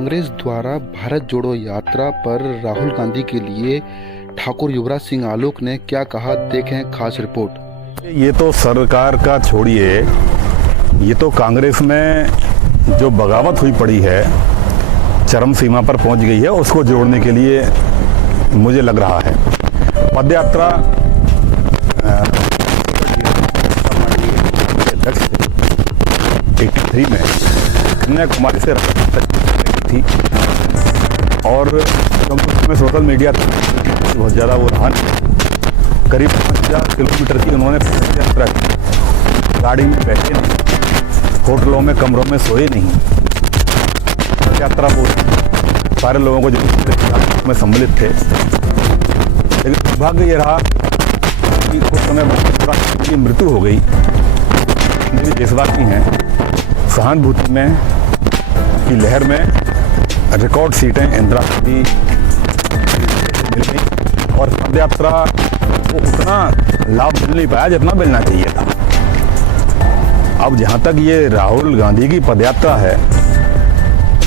कांग्रेस द्वारा भारत जोड़ो यात्रा पर राहुल गांधी के लिए ठाकुर युवराज सिंह आलोक ने क्या कहा, देखें खास रिपोर्ट। ये तो सरकार का छोड़िए, ये तो कांग्रेस में जो बगावत हुई पड़ी है, चरम सीमा पर पहुंच गई है, उसको जोड़ने के लिए मुझे लग रहा है पदयात्रा अध्यक्ष 83 में कन्याकुमारी से थी और उसमें सोशल मीडिया बहुत ज़्यादा वो रहा नहीं। करीब 5000 किलोमीटर की उन्होंने यात्रा की, गाड़ी में बैठे नहीं, होटलों में कमरों में सोए नहीं, यात्रा पूरी सारे लोगों को जो में सम्मिलित थे। लेकिन दुर्भाग्य ये रहा कि कुछ समय बाद की मृत्यु हो गई। मेरी देशवासी हैं, सहानुभूति में की लहर में रिकॉर्ड सीटें इंदिरा गांधी मिल गई और पदयात्रा को उतना लाभ मिल नहीं पाया जितना मिलना चाहिए था। अब जहाँ तक ये राहुल गांधी की पदयात्रा है,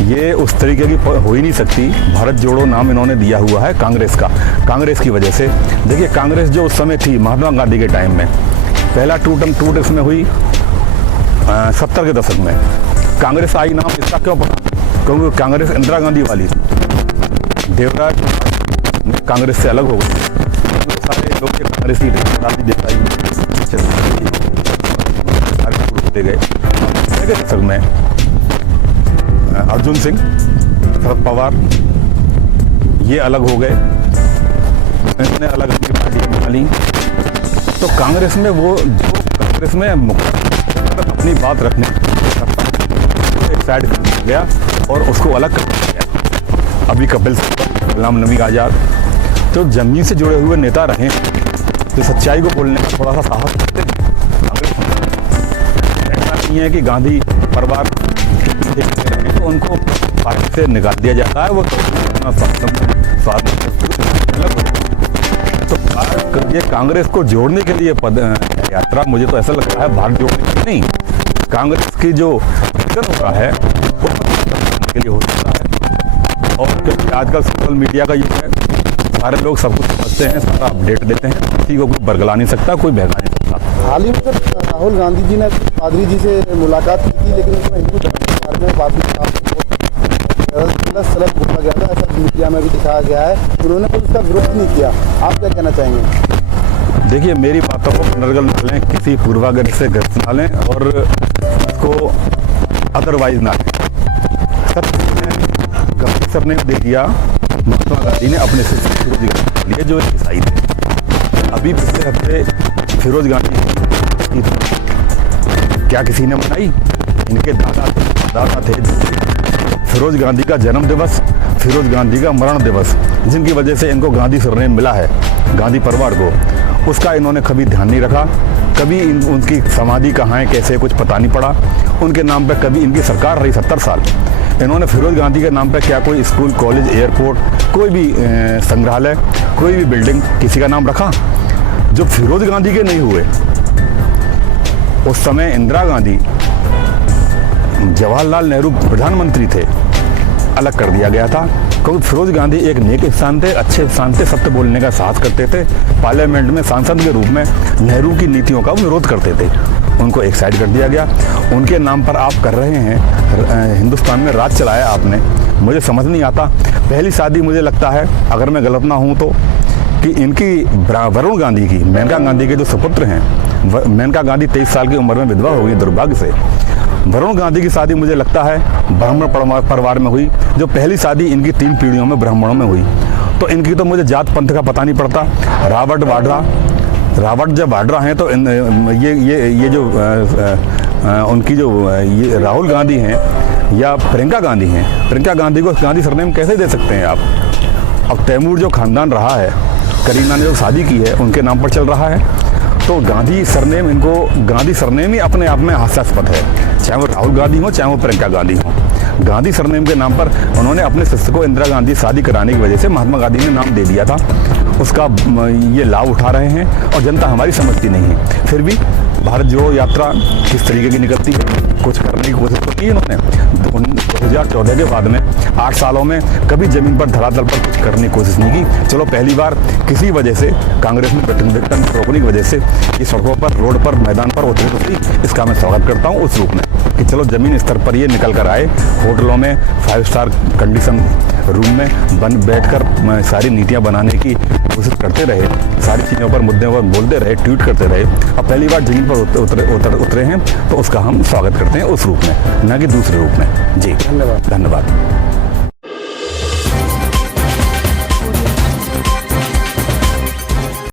ये उस तरीके की हो ही नहीं सकती। भारत जोड़ो नाम इन्होंने दिया हुआ है कांग्रेस का, कांग्रेस की वजह से। देखिए, कांग्रेस जो उस समय थी महात्मा गांधी के टाइम में, पहला टूट इसमें हुई 70 के दशक में। कांग्रेस आई नाम इसका क्यों पड़ा? क्योंकि कांग्रेस इंदिरा गांधी वाली थी। देवराज कांग्रेस से अलग हो गए, सारे लोग के कांग्रेस की राजनीति देखाई होते गए। दशक में अर्जुन सिंह, शरद पवार ये अलग हो गए, इन्होंने अलग अपनी पार्टी बना ली। तो कांग्रेस में वो जो कांग्रेस में अपनी बात रखने एक साइड गया और उसको अलग कर दिया। अभी कपिल सिब्बल, गुलाम नबी आज़ाद तो जमीन से जुड़े हुए नेता रहे, तो सच्चाई को बोलने का थोड़ा सा साहस करते हैं। ऐसा नहीं है कि गांधी परिवार रहे तो उनको पार्टी से निकाल दिया जाता है, वो तो ये कांग्रेस को जोड़ने के लिए यात्रा, मुझे तो ऐसा लग रहा है भारत जोड़ने के लिए नहीं, कांग्रेस की जो विजन हो रहा है वो के लिए हो सकता है। और क्योंकि आजकल सोशल मीडिया का युग है, सारे लोग सब कुछ समझते हैं, सारा अपडेट देते हैं, किसी को कोई बरगला नहीं सकता, कोई बहका नहीं सकता। हाल ही में राहुल गांधी जी ने पादरी जी से मुलाकात की थी, लेकिन उसमें हिंदू धर्म के बारे में बात गलत बोला गया था, ऐसा मीडिया में भी दिखाया गया है। उन्होंने कुछ उसका विरोध नहीं किया। आप क्या कहना चाहेंगे? देखिए, मेरी बातों को पुनर्गल न लें, किसी पूर्वाग्रह से ग्रस्त ना लें और उसको अदरवाइज ना लें। गांधी सर ने दे दिया, महात्मा गांधी ने अपने से फिरोज गांधी लिए जो ईसाई थे। अभी पिछले हफ्ते फिरोज गांधी क्या किसी ने मनाई? इनके दादा थे फिरोज गांधी का जन्म दिवस, फिरोज गांधी का मरण दिवस, जिनकी वजह से इनको गांधी सरनेम मिला है, गांधी परिवार को, उसका इन्होंने कभी ध्यान नहीं रखा। कभी उनकी समाधि कहाँ है, कैसे, कुछ पता नहीं पड़ा। उनके नाम पे कभी इनकी सरकार रही 70 साल, इन्होंने फिरोज गांधी के नाम पे क्या कोई स्कूल, कॉलेज, एयरपोर्ट, कोई भी संग्रहालय, कोई भी बिल्डिंग किसी का नाम रखा? जो फिरोज गांधी के नहीं हुए, उस समय इंदिरा गांधी, जवाहरलाल नेहरू प्रधानमंत्री थे, अलग कर दिया गया था। क्योंकि फिरोज गांधी एक नेक इंसान थे, अच्छे इंसान थे, सत्य बोलने का साहस करते थे, पार्लियामेंट में सांसद के रूप में नेहरू की नीतियों का विरोध करते थे, उनको एक साइड कर दिया गया। उनके नाम पर आप कर रहे हैं, हिंदुस्तान में राज चलाया आपने, मुझे समझ नहीं आता। पहली शादी मुझे लगता है, अगर मैं गलत ना हूँ तो, कि इनकी वरुण गांधी की, मेनका गांधी के जो सुपुत्र हैं, मेनका गांधी 23 साल की उम्र में विधवा हो गई दुर्भाग्य से। वरुण गांधी की शादी मुझे लगता है ब्राह्मण परिवार में हुई, जो पहली शादी इनकी 3 पीढ़ियों में ब्राह्मणों में हुई। तो इनकी तो मुझे जात पंथ का पता नहीं पड़ता। रावट जब वाड्रा हैं तो ये जो उनकी जो ये राहुल गांधी हैं या प्रियंका गांधी हैं, प्रियंका गांधी को गांधी सरनेम कैसे दे सकते हैं आप? अब तैमूर जो खानदान रहा है, करीना ने जो शादी की है, उनके नाम पर चल रहा है। तो गांधी सरनेम, इनको गांधी सरनेम ही अपने आप में हास्यास्पद है, चाहे वो राहुल गांधी हो, चाहे वो प्रियंका गांधी हो। गांधी सरनेम के नाम पर उन्होंने अपने शिष्य को इंदिरा गांधी शादी कराने की वजह से महात्मा गांधी ने नाम दे दिया था। उसका ये लाभ उठा रहे हैं और जनता हमारी समझती नहीं है। फिर भी भारत जोड़ो यात्रा किस तरीके की निकलती है, कुछ करने की कोशिश तो की इन्होंने। 2014 के बाद में 8 सालों में कभी जमीन पर धरातल पर कुछ करने की कोशिश नहीं की। चलो पहली बार किसी वजह से कांग्रेस में विघटन रोकने की वजह से ये सड़कों पर, रोड पर, मैदान पर उतरी, इसका मैं स्वागत करता हूँ उस रूप में कि चलो जमीन स्तर पर ये निकल कर आए। होटलों में 5 स्टार कंडीशन रूम में बैठकर सारी नीतियां बनाने की कोशिश करते रहे, सारी चीज़ों पर, मुद्दों पर बोलते रहे, ट्वीट करते रहे। अब पहली बार जमीन पर उतरे हैं तो उसका हम स्वागत करते हैं उस रूप में, न कि दूसरे रूप में। जी धन्यवाद। धन्यवाद।